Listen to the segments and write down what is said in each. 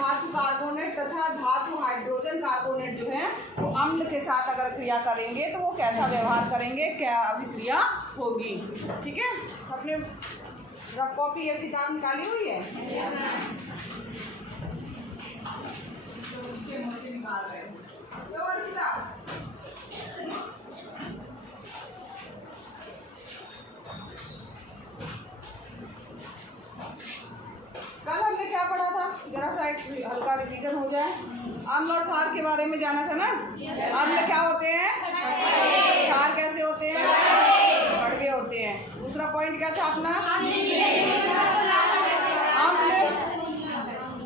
धातु कार्बोनेट तथा धातु हाइड्रोजन कार्बोनेट जो है वो अम्ल के साथ अगर क्रिया करेंगे तो वो कैसा व्यवहार करेंगे, क्या अभिक्रिया होगी। ठीक है, अपने रफ कॉपी या किताब निकाली हुई है? निकाल रहे हैं किताब। कल हमने क्या पढ़ा था, जरा सा एक हल्का रिवीजन हो जाए। अम्ल और क्षार के बारे में जाना था ना। अम्ल क्या होते हैं? क्षार कैसे होते हैं? कड़वे होते हैं। दूसरा पॉइंट क्या था अपना?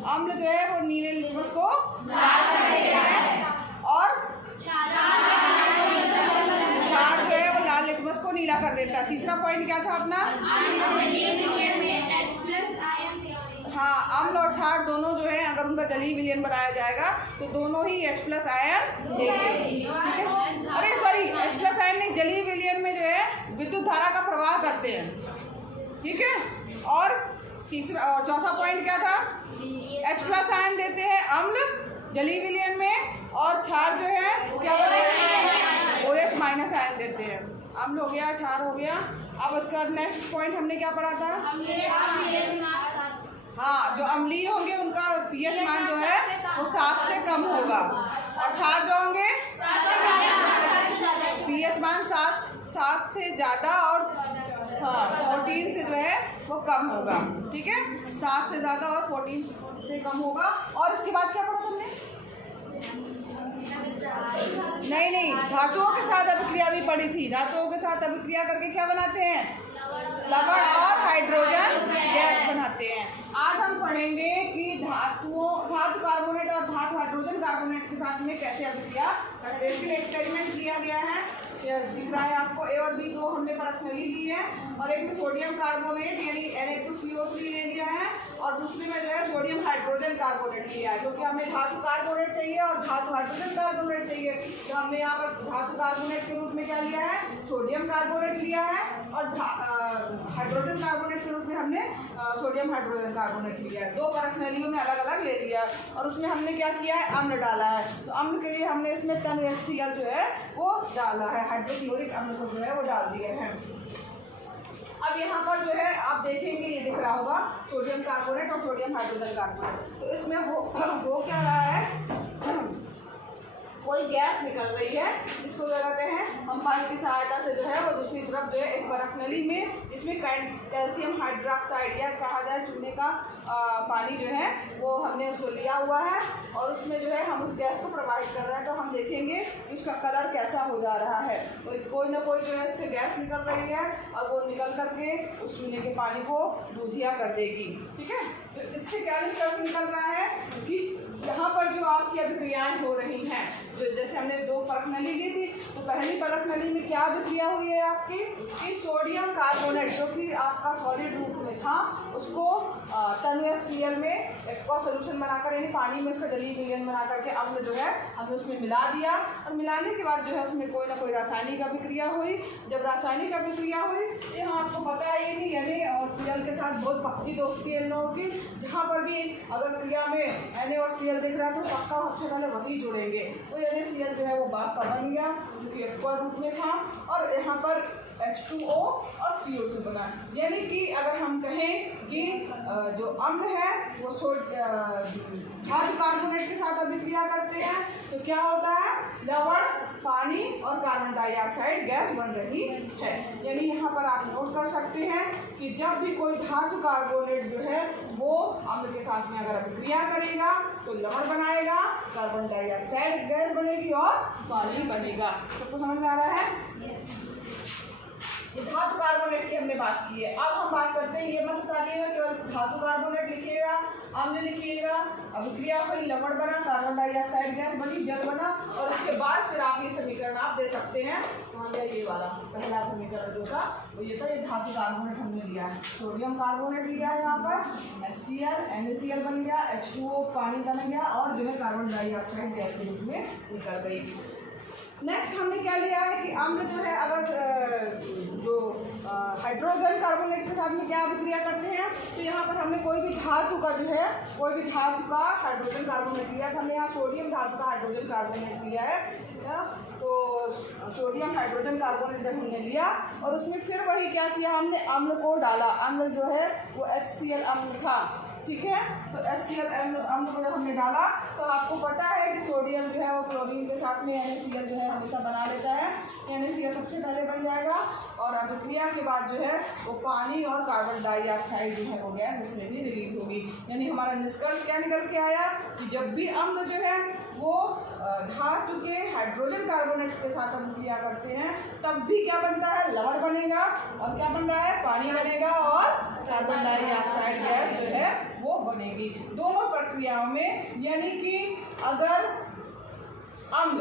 अम्ल जो है वो नीले लिटमस को लाल कर देता है और क्षार जो है वो लाल लिटमस को नीला कर देता है। तीसरा पॉइंट क्या था अपना? हाँ, अम्ल और क्षार दोनों जो है अगर उनका जलीय विलयन बनाया जाएगा तो दोनों ही H+ आयन देंगे। अरे सॉरी, H+ आयन नहीं, जलीय विलयन में जो है विद्युत धारा का प्रवाह करते हैं। ठीक है, और तीसरा और चौथा पॉइंट क्या था? H+ आयन देते हैं अम्ल जलीय विलयन में और क्षार जो है क्या बोलते हैं? OH- आयन देते हैं। अम्ल हो गया, क्षार हो गया। अब उसका नेक्स्ट पॉइंट हमने क्या पढ़ा था? हाँ, जो अम्लीय होंगे उनका pH मान जो है वो 7 से कम होगा और क्षार जो होंगे pH मान 7 से ज़्यादा और हाँ 14 से जो है वो कम होगा। ठीक है, 7 से ज़्यादा और 14 से कम होगा। और इसके बाद क्या पढ़ा तुमने? नहीं, धातुओं के साथ अभिक्रिया भी पढ़ी थी। धातुओं के साथ अभिक्रिया करके क्या बनाते हैं? लवण और हाइड्रोजन गैस बनाते हैं। आज हम पढ़ेंगे कि धातु कार्बोनेट और धातु हाइड्रोजन कार्बोनेट के साथ में कैसे अभिक्रिया करते हैं। इसके लिए एक्सपेरिमेंट किया गया है, दिख रहा है आपको। A और B दो हमने परखनली ली है और एक में सोडियम कार्बोनेट यानी Na2CO3 ले लिया है और दूसरे में जो है सोडियम हाइड्रोजन कार्बोनेट लिया है, क्योंकि हमें धातु कार्बोनेट चाहिए और धातु हाइड्रोजन कार्बोनेट चाहिए। तो हमने यहाँ पर धातु कार्बोनेट के रूप में क्या लिया है? सोडियम कार्बोनेट लिया है और हाइड्रोजन कार्बोनेट के रूप में हमने सोडियम हाइड्रोजन कार्बोनेट लिया है। दो परखनलियों में अलग अलग ले लिया और उसमें हमने क्या किया है? अम्ल डाला है। तो अम्ल के लिए हमने इसमें HCl जो है वो डाला है, हाइड्रोक्लोरिक अम्ल को जो है वो डाल दिए हैं। अब यहाँ पर जो है आप देखेंगे, ये दिख रहा होगा सोडियम कार्बोनेट और सोडियम हाइड्रोजन कार्बोनेट। तो इसमें वो क्या रहा है? कोई गैस निकल रही है जिसको क्या कहते हैं? हम पानी की सहायता से जो है वो दूसरी तरफ जो है एक बर्फनली में इसमें कैल्शियम हाइड्रोक्साइड या कहा जाए चूने का पानी जो है वो हमने उसको लिया हुआ है और उसमें जो है हम उस गैस को प्रवाहित कर रहे हैं। तो हम देखेंगे कि उसका कलर कैसा हो जा रहा है। तो कोई ना कोई जो है इससे गैस निकल रही है और वो निकल करके उस चूने के पानी को दूधिया कर देगी। ठीक है, तो इससे क्या निष्कर्ष निकल रहा है कि यहाँ पर जो आपकी अभिक्रियाएँ हो रही हैं, जो जैसे हमने दो परखनली ली थी, तो पहली परखनली में क्या अभिक्रिया हुई है आपकी? कि सोडियम कार्बोनेट जो कि आपका सॉलिड रूप में था उसको HCl में एक्वा सोल्यूशन बनाकर यानी पानी में उसका जलीय विलयन बना करके अम्ल जो है हमने उसमें मिला दिया और मिलाने के बाद जो है उसमें कोई ना कोई रासायनिक अभिक्रिया हुई। जब रासायनिक अभिक्रिया हुई तो यहाँ आपको पता है कि Na और Cl के साथ बहुत पक्की दोस्ती है इन लोगों की। जहाँ पर भी अगर क्रिया में Na और Cl दिख रहा है तो पक्का सबसे पहले वही जुड़ेंगे। तो NaCl जो है वो बाप का बन गया जो कि एक्वा रूप में था और यहाँ पर H2O और CO2 बना। यानी कि अगर हम कहें कि जो अम्ल है वो धातु कार्बोनेट के साथ अभिक्रिया करते हैं तो क्या होता है? लवण, पानी और कार्बन डाइऑक्साइड गैस बन रही है। यानी यहाँ पर आप नोट कर सकते हैं कि जब भी कोई धातु कार्बोनेट जो है वो अम्ल के साथ में अगर अभिक्रिया करेगा तो लवण बनाएगा, कार्बन डाइऑक्साइड गैस बनेगी और पानी बनेगा। सबको समझ में आ रहा है? धातु कार्बोनेट की हमने बात की है। अब हम बात करते हैं, ये मत बताइएगा केवल धातु कार्बोनेट लिखिएगा, अम्ल लिखिएगा, अभिक्रिया हुई, लवण बना, कार्बन डाइऑक्साइड गैस बनी, जल बना और उसके बाद फिर आप ये समीकरण आप दे सकते हैं। तो ये वाला पहला समीकरण जो था वो ये था, ये धातु कार्बोनेट हमने लिया है, सोडियम कार्बोनेट लिया है, यहाँ पर HCl NaCl बन गया, H2O पानी बन गया और जो है कार्बन डाइऑक्साइड गैस के रूप में निकल गई। नेक्स्ट हमने क्या लिया है कि अम्ल जो है अगर जो हाइड्रोजन कार्बोनेट के साथ में क्या अभिक्रिया करते हैं, तो यहाँ पर हमने कोई भी धातु का जो है कोई भी धातु का हाइड्रोजन कार्बोनेट लिया था। हमने यहाँ सोडियम धातु का हाइड्रोजन कार्बोनेट लिया है। तो सोडियम हाइड्रोजन कार्बोनेट जब हमने लिया और उसमें फिर वही क्या किया, हमने अम्ल को डाला। अम्ल जो है वो HCl अम्ल था, ठीक है। तो HCl अम्ल को जब हमने डाला तो आपको पता है कि सोडियम जो है वो क्लोरीन के साथ में NaCl जो है हमेशा बना लेता है। NaCl सबसे पहले बन जाएगा और अभिक्रिया के बाद जो है वो पानी और कार्बन डाइऑक्साइड जो है वो गैस उसमें भी रिलीज होगी। यानी हमारा निष्कर्ष क्या निकल के आया कि जब भी अम्ल जो है वो धातु के हाइड्रोजन कार्बोनेट के साथ अभिक्रिया करते हैं तब भी क्या बनता है, लवण बनेगा। और क्या बन रहा है, पानी बनेगा और कार्बन डाइऑक्साइड गैस जो है वो बनेगी दोनों प्रक्रियाओं में। यानी कि अगर अम्ल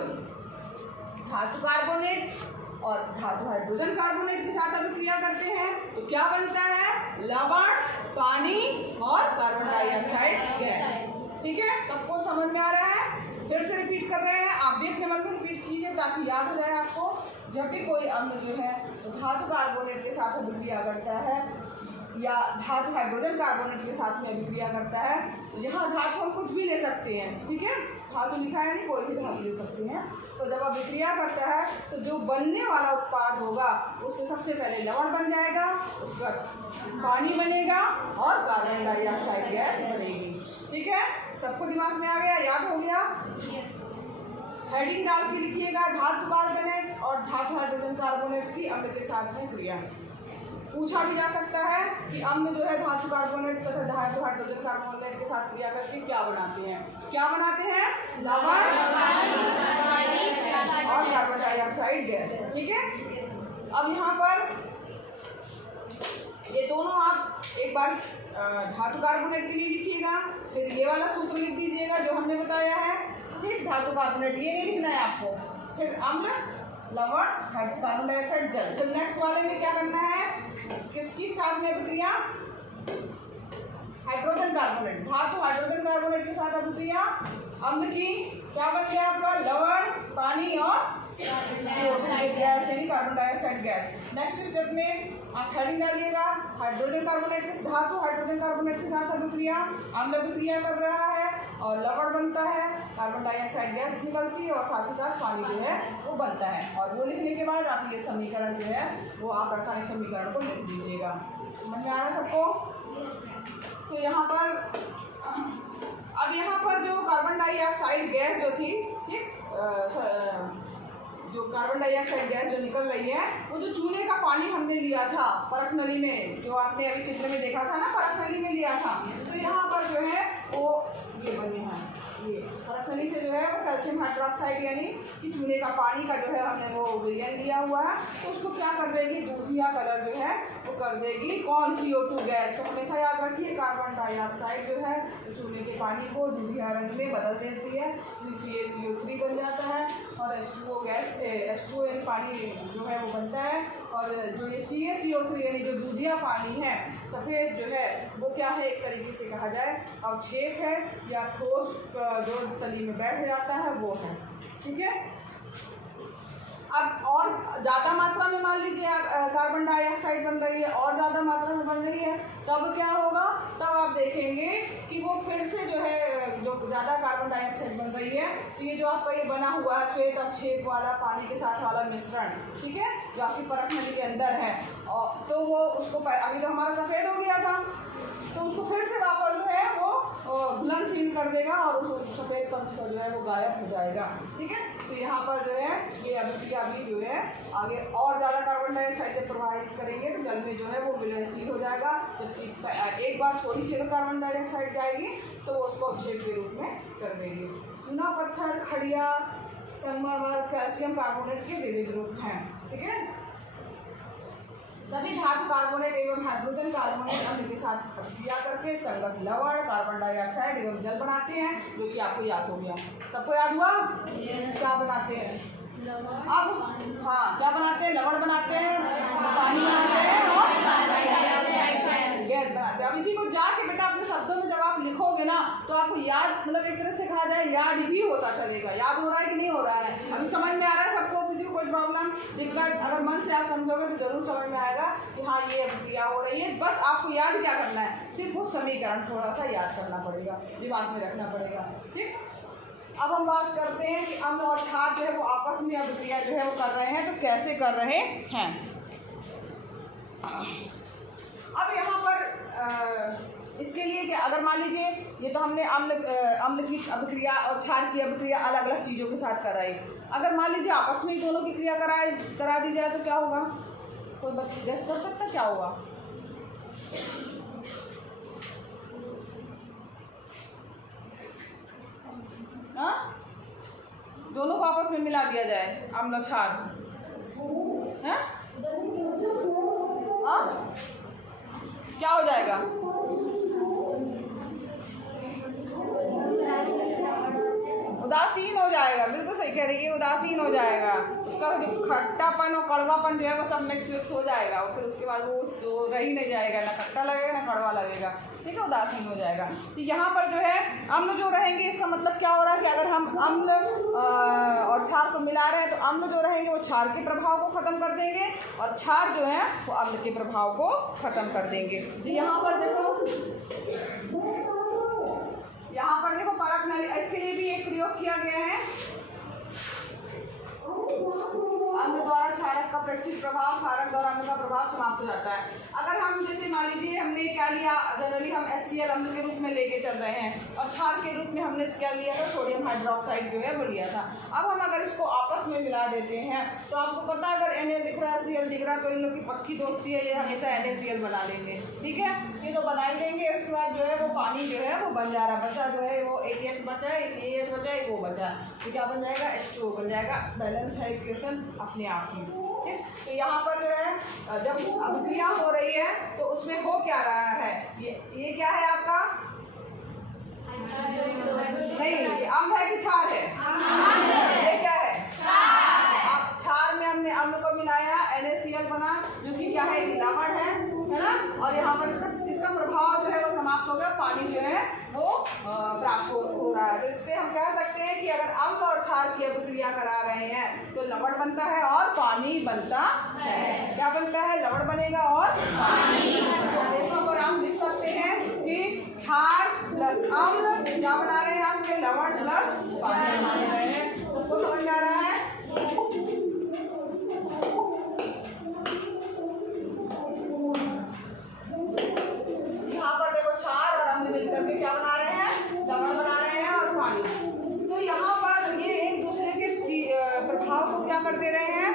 धातु कार्बोनेट और धातु हाइड्रोजन कार्बोनेट के साथ अभिक्रिया करते हैं तो क्या बनता है, लवण, पानी और कार्बन डाइऑक्साइड गैस। ठीक है, सबको समझ में आ रहा है? फिर से रिपीट कर रहे हैं, आप भी अपने मन में रिपीट कीजिए ताकि याद हो जाए आपको। जब भी कोई अम्ल जो है तो धातु कार्बोनेट के साथ अभिक्रिया करता है या धातु हाइड्रोजन कार्बोनेट के साथ में अभिक्रिया करता है, तो यहाँ धातु हम कुछ भी ले सकते हैं, ठीक है। धातु लिखा है नहीं, कोई भी धातु ले सकते हैं। तो जब अभिक्रिया करता है तो जो बनने वाला उत्पाद होगा उसमें सबसे पहले लवण बन जाएगा, उसका पानी बनेगा और कार्बन डाइऑक्साइड गैस बनेगी। ठीक है, सबको दिमाग में आ गया, याद हो गया? हेडिंग डाल के लिखिएगा, धातु कार्बोनेट और धातु हाइड्रोजन कार्बोनेट की अम्ल के साथ में क्रिया। पूछा भी जा सकता है कि अम्ल जो है धातु कार्बोनेट तथा धातु हाइड्रोजन कार्बोनेट के साथ क्रिया करके क्या बनाते हैं? क्या बनाते हैं? लवण और कार्बन डाइऑक्साइड गैस। ठीक है, अब यहाँ पर ये दोनों आप एक बार धातु कार्बोनेट के लिए लिखिएगा, फिर ये वाला सूत्र लिख दीजिएगा जो हमने बताया है। ठीक, धातु कार्बोनेट ये नहीं लिखना है आपको, फिर अम्ल, लवण, कार्बन डाइऑक्साइड, जल। फिर नेक्स्ट वाले में क्या करना है, किसकी साथ में अभिक्रिया? हाइड्रोजन कार्बोनेट, धातु हाइड्रोजन कार्बोनेट के साथ अभिक्रिया अम्ल की क्या बन गया आपका? लवण, पानी और गैस यानी carbon dioxide gas. Next step में आप हेडिंग डालिएगा, हाइड्रोजन कार्बोनेट के धातु हाइड्रोजन कार्बोनेट के साथ अभिक्रिया, अम्ल अभिक्रिया कर रहा है और लवण बनता है, कार्बन डाइऑक्साइड गैस निकलती है और साथ ही साथ पानी जो है वो बनता है। और वो लिखने के बाद आप ये समीकरण जो है वो आप रासायनिक समीकरण को लिख दीजिएगा। समझ में आ रहा है सबको? तो यहाँ पर अब यहाँ पर जो कार्बन डाइऑक्साइड गैस जो थी, ठीक, जो कार्बन डाइऑक्साइड गैस जो निकल रही है वो जो चूने का पानी हमने लिया था परख नली में, जो आपने अभी चित्र में देखा था ना, परख नली में लिया था, तो यहाँ पर जो है वो ये बने हैं, ये परख नली से जो है वो कैल्शियम हाइड्रोक्साइड यानी कि चूने का पानी का जो है हमने वो विलयन लिया हुआ है, तो उसको क्या कर देगी, दूधिया कलर जो है वो कर देगी कौन? CO2 gas. तो हमेशा याद रखिए कार्बन डाइऑक्साइड जो है तो चूने के पानी को दूधिया रंग में बदल देती है, CO3 बन जाता है और H2O गैस, H2O यानी पानी जो है वो बनता है। और जो ये CaCO3 यानी जो दूधिया पानी है सफ़ेद जो है वो क्या है, एक तरीके से कहा जाए अवक्षेप है या ठोस जो तली में बैठ जाता है वो है। ठीक है, अब और ज़्यादा मात्रा में मान लीजिए कार्बन डाइऑक्साइड बन रही है और ज़्यादा मात्रा में बन रही है, तब क्या होगा? तब आप देखेंगे कि वो फिर से जो है जो ज़्यादा कार्बन डाइऑक्साइड बन रही है तो ये जो आपका ये बना हुआ है श्वेत अवक्षेप वाला पानी के साथ वाला मिश्रण, ठीक है, जो आपकी परख नली के अंदर है, और तो वो उसको अभी तो हमारा सफ़ेद हो गया था तो उसको फिर से वापस जो है वो घुलनशील कर देगा और उस सफ़ेद पंच का जो है वो गायब हो जाएगा। ठीक है, तो यहाँ पर जो है ये अभिक्रिया भी जो है आगे और ज़्यादा कार्बन डाइऑक्साइड जब प्रवाहित करेंगे तो जल में जो है वो विलयनशील हो जाएगा। जबकि एक बार थोड़ी सी कार्बन डाइऑक्साइड जाएगी तो वो उसको अवक्षेप के रूप में कर देगी। चूना पत्थर, खड़िया, संगमरमर, कैल्शियम कार्बोनेट के विविध रूप हैं। ठीक है, सभी धातु कार्बोनेट एवं हाइड्रोजन कार्बोनेट अम्ल के साथ प्रतिक्रिया करके संगत लवण, कार्बन डाइऑक्साइड एवं जल बनाते हैं, जो कि आपको याद हो गया। सबको याद हुआ? क्या बनाते हैं? अब हाँ, क्या बनाते हैं? लवण बनाते हैं, पानी बनाते हैं और गैस बनाते हैं। अब इसी को जाके बेटा अपने शब्दों शब्दों में जब आप लिखोगे ना तो आपको याद, मतलब एक तरह से कहा जाए याद भी होता चलेगा। याद हो रहा है कि नहीं हो रहा है? अभी समझ में आ रहा है सबको? किसी को कोई प्रॉब्लम दिक्कत? अगर मन से आप समझोगे तो जरूर समझ में आएगा कि हाँ ये अभिक्रिया हो रही है। बस आपको याद क्या करना है, सिर्फ वो समीकरण थोड़ा सा याद करना पड़ेगा, दिमाग में रखना पड़ेगा। ठीक, अब हम बात करते हैं कि अम्ल और क्षार जो है वो आपस में अभिक्रिया जो है वो कर रहे हैं, तो कैसे कर रहे हैं। अब यहाँ पर इसके लिए कि अगर मान लीजिए ये तो हमने अम्ल की अभिक्रिया और क्षार की अभिक्रिया अलग अलग चीज़ों के साथ कराई। अगर मान लीजिए आपस में ही दोनों की क्रिया करा दी जाए तो क्या होगा? कोई बच्चा गेस कर सकता क्या होगा? हाँ, दोनों को आपस में मिला दिया जाए, अम्ल क्षार, हैं? हाँ, क्या हो जाएगा? उदासीन हो जाएगा। बिल्कुल सही कह रही है, उदासीन हो जाएगा। उसका जो खट्टापन और कड़वापन जो है वो सब मिक्स हो जाएगा और फिर उसके बाद वो तो रह ही नहीं जाएगा, ना खट्टा लगेगा ना कड़वा लगेगा। ठीक है, उदासीन हो जाएगा। तो यहाँ पर जो है अम्ल जो रहेंगे, इसका मतलब क्या हो रहा है कि अगर हम अम्ल और क्षार को मिला रहे हैं तो अम्ल जो रहेंगे वो क्षार के प्रभाव को ख़त्म कर देंगे और क्षार जो है वो अम्ल के प्रभाव को ख़त्म कर देंगे। तो यहाँ पर देखो परख नली, इसके लिए भी एक प्रयोग किया गया है। अम्ल द्वारा क्षारक का प्रेक्षित प्रभाव, क्षारक द्वारा अम्ल का प्रभाव समाप्त हो जाता है। अगर हम जैसे मान लीजिए हमने क्या लिया, जनरली हम HCl अम्ल के रूप में लेके चल रहे हैं और क्षार के रूप में हमने क्या लिया था, सोडियम हाइड्रोक्साइड जो है वो लिया था। अब हम अगर इसको आपस में मिला देते हैं तो आपको पता है अगर Na दिख रहा है, Cl दिख रहा है, तो इन लोग की पक्की दोस्ती है, ये हमेशा NaCl बना लेंगे। ठीक है, ये तो बना ही लेंगे। उसके बाद जो है वो पानी जो है वो बन जा रहा, बचा जो है वो AH बचा है, एक AH बचा है, वो बचा, तो क्या बन जाएगा? H2O बन जाएगा। बैलेंस है इक्वेशन अपने आप ही। ठीक, तो यहाँ पर जो है जब अभिक्रिया हो रही है तो उसमें हो क्या रहा है, ये क्या है आपका? नहीं, अम्ल है कि क्षार है? ये क्या है? अब क्षार में हमने अम्ल को मिलाया, NaCl बना, जो कि क्या है? लवण है ना। और यहाँ पर इसका प्रभाव जो है वो समाप्त हो गया, पानी जो है वो प्राप्त हो रहा है। तो इससे हम कह सकते हैं कि अगर अम्ल और क्षार की अभिक्रिया करा रहे हैं तो लवण बनता है और पानी बनता है। क्या बनता है? लवण बनेगा और पानी। यहाँ पर हम लिख सकते हैं कि क्षार प्लस अम्ल क्या बना रहे हैं? आपके लवण प्लस पानी बना रहे हैं। उसको समझ में आ रहा है? यहाँ पर देखो क्षार और अम्ल मिलकर के क्या बना रहे हैं? लवण बना रहे हैं और पानी। तो यहाँ पर ये एक दूसरे के प्रभाव को क्या कर दे रहे हैं?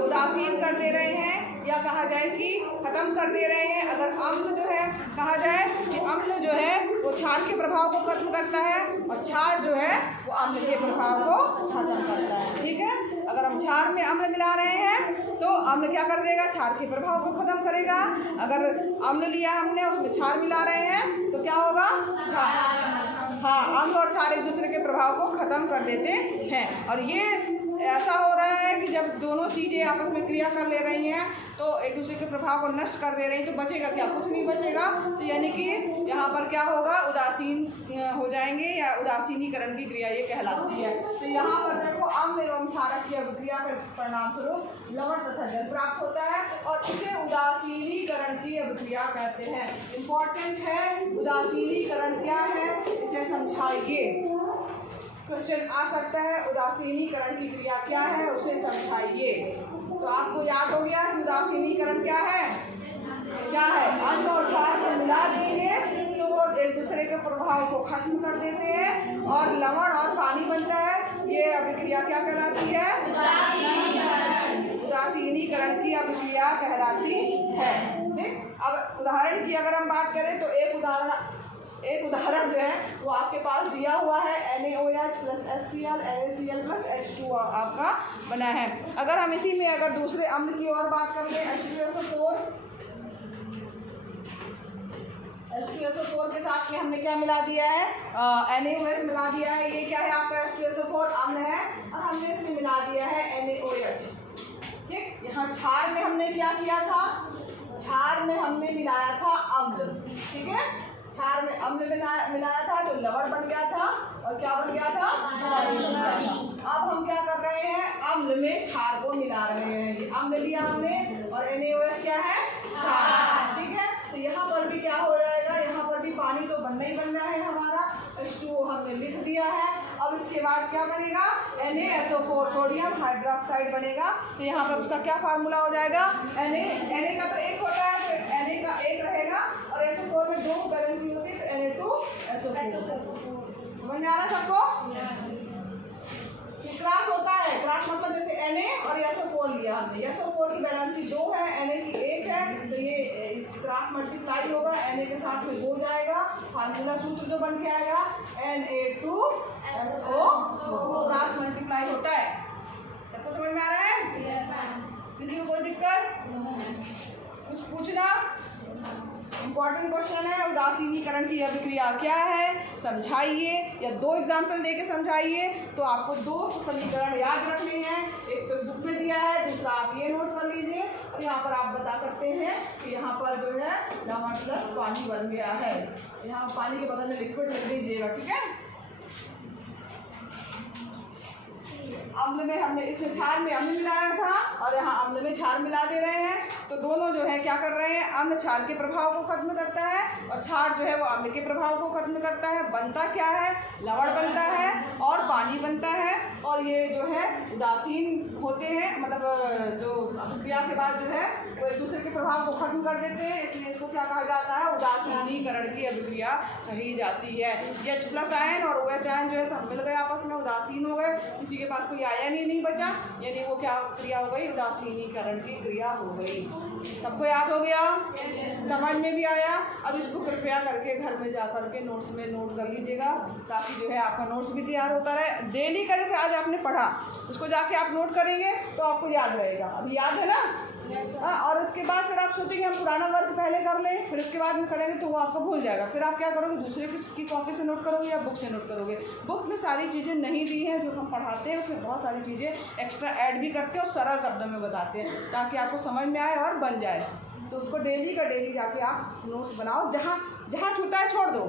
उदासीन कर दे रहे हैं, या कहा जाए कि खत्म कर दे रहे हैं। अगर अम्ल जो है, कहा जाए कि अम्ल जो है वो क्षार के प्रभाव को खत्म करता है और क्षार जो है वो अम्ल के प्रभाव को खत्म करता है। ठीक है, अगर हम क्षार में अम्ल मिला रहे हैं तो अम्ल क्या कर देगा? क्षार के प्रभाव को खत्म करेगा। अगर अम्ल लिया हमने, उसमें क्षार मिला रहे हैं तो क्या होगा? हाँ, अम्ल और क्षार एक दूसरे के प्रभाव को खत्म कर देते हैं। और ये ऐसा हो रहा है कि जब दोनों चीज़ें आपस में क्रिया कर ले रही हैं तो एक दूसरे के प्रभाव को नष्ट कर दे रही हैं, तो बचेगा क्या? कुछ नहीं बचेगा। तो यानी कि यहाँ पर क्या होगा? उदासीन हो जाएंगे, या उदासीनीकरण की क्रिया ये कहलाती है। तो यहाँ पर देखो अम्ल एवं क्षारक की अभिक्रिया के परिणाम स्वरूप लवण तथा जल प्राप्त होता है और इसे उदासीनीकरण की अभिक्रिया कहते हैं। इम्पॉर्टेंट है, उदासीनीकरण क्या है इसे समझाइए। क्वेश्चन आ सकता है, उदासीनीकरण की क्रिया क्या है उसे समझाइए। तो आपको याद हो गया कि उदासीनीकरण क्या है? क्या है? अम्ल और क्षार को मिला देंगे तो वो एक दूसरे के प्रभाव को खत्म कर देते हैं और लवण और पानी बनता है। ये अभिक्रिया क्या कहलाती है? उदासीनीकरण की अभिक्रिया कहलाती है। ठीक, अब उदाहरण की अगर हम बात करें तो एक उदाहरण जो है वो आपके पास दिया हुआ है, NaOH plus HCl, NaCl plus H2O आपका बना है। अगर हम इसी में अगर दूसरे अम्ल की और बात कर लें, H2SO4 के साथ में हमने क्या मिला दिया है? NaOH मिला दिया है। ये क्या है आपका? H2SO4 अम्ल है और हमने इसमें मिला दिया है NaOH। ठीक, यहाँ क्षार में हमने क्या किया था? क्षार में हमने मिलाया था अम्ल। ठीक है, क्षार में अम्ल मिलाया था तो लवण बन गया था और क्या बन गया था, अब हम क्या कर रहे हैं, अम्ल में क्षार को मिला रहे हैं। ये अम्ल लिया हमने और NaOH क्या है, क्षार, ठीक है। तो यहाँ पर भी क्या हो जाएगा, यहाँ पर भी पानी तो बनना ही बनना है हमारा, H2O हमने लिख दिया है। अब इसके बाद क्या बनेगा, NaSO4 सोडियम हाइड्रोक्साइड बनेगा। तो यहाँ पर उसका क्या फार्मूला हो जाएगा, Na का तो एक होता है तो Na का एक रहेगा और SO4 में दो बैलेंसी होती है तो Na2SO4। समझ में आ रहा है सबको? क्रॉस होता है, क्रॉस मतलब जैसे Na और SO4 लिया हमने, SO4 की बैलेंसी 2 है, Na की 1 है, तो ये इस क्रॉस मल्टीप्लाई होगा, Na के साथ में 2 जाएगा, फार्मूला सूत्र जो बन के आएगा Na2SO4, क्रॉस मल्टीप्लाई होता है। सबको समझ में आ रहा है? किसी को कोई दिक्कत? कुछ पूछना? इम्पॉर्टेंट क्वेश्चन है, उदासीनीकरण की अभिक्रिया क्या है समझाइए, या 2 एग्जाम्पल देके समझाइए। तो आपको 2 समीकरण याद रखने हैं, एक तो बुक में दिया है, दूसरा आप ये नोट कर लीजिए और यहाँ पर आप बता सकते हैं कि यहाँ पर जो है लवण प्लस पानी बन गया है, यहाँ पानी के बदल में लिक्विड लिख दीजिएगा, ठीक है। अम्ल में हमने इसमें क्षार में अम्ल मिलाया था और यहाँ अम्ल में क्षार मिला दे रहे हैं, तो दोनों जो है क्या कर रहे हैं, अम्ल क्षार के प्रभाव को खत्म करता है और क्षार जो है वो अम्ल के प्रभाव को खत्म करता है। बनता क्या है, लवण बनता है और पानी बनता है, और ये जो है उदासीन होते हैं, मतलब जो अभिक्रिया के बाद जो है वो एक दूसरे के प्रभाव को खत्म कर देते हैं, इसलिए इसको क्या कहा जाता है, उदासीनीकरण की अभिक्रिया कही जाती है। H+ आयन और OH आयन जो है सब मिल गए आपस में, उदासीन हो गए, किसी के पास कोई आयन ही नहीं बचा, यानी वो क्या क्रिया हो गई, उदासीनीकरण की क्रिया हो गई। सबको याद हो गया, समझ में भी आया। अब इसको कृपया करके घर में जा करके नोट्स में नोट कर लीजिएगा, ताकि जो है आपका नोट्स भी तैयार होता रहे। डेली का जैसे आज आपने पढ़ा उसको जाके आप नोट करेंगे तो आपको याद रहेगा। अभी याद है ना? हाँ, और उसके बाद फिर आप सोचेंगे हम पुराना वर्क पहले कर लें, फिर उसके बाद में करेंगे तो वो आपको भूल जाएगा। फिर आप क्या करोगे, दूसरे की कॉपी से नोट करोगे या बुक से नोट करोगे। बुक में सारी चीज़ें नहीं दी हैं जो हम पढ़ाते हैं, उसमें बहुत सारी चीज़ें एक्स्ट्रा ऐड भी करते हैं और सरल शब्दों में बताते हैं, ताकि आपको समझ में आए और बन जाए। तो उसको डेली का डेली जाके आप नोट्स बनाओ, जहाँ छूटा है छोड़ दो।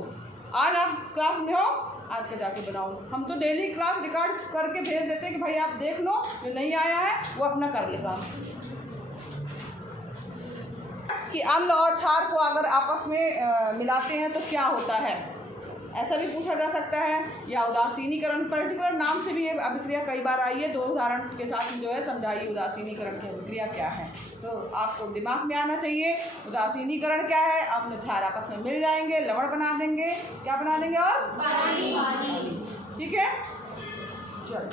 आज आप क्लास में हो, आज का जाके बनाओ। हम तो डेली क्लास रिकॉर्ड करके भेज देते हैं कि भाई आप देख लो, जो नहीं आया है वो अपना कर लेगा। कि अम्ल और क्षार को अगर आपस में मिलाते हैं तो क्या होता है, ऐसा भी पूछा जा सकता है। या उदासीनीकरण, पर्टिकुलर नाम से भी ये अभिक्रिया कई बार आई है। 2 उदाहरण के साथ जो है समझाइए उदासीनीकरण की अभिक्रिया क्या है। तो आपको दिमाग में आना चाहिए उदासीनीकरण क्या है। अम्ल क्षार आपस में मिल जाएंगे, लवण बना देंगे, क्या बना देंगे, और पानी। ठीक है, चलो।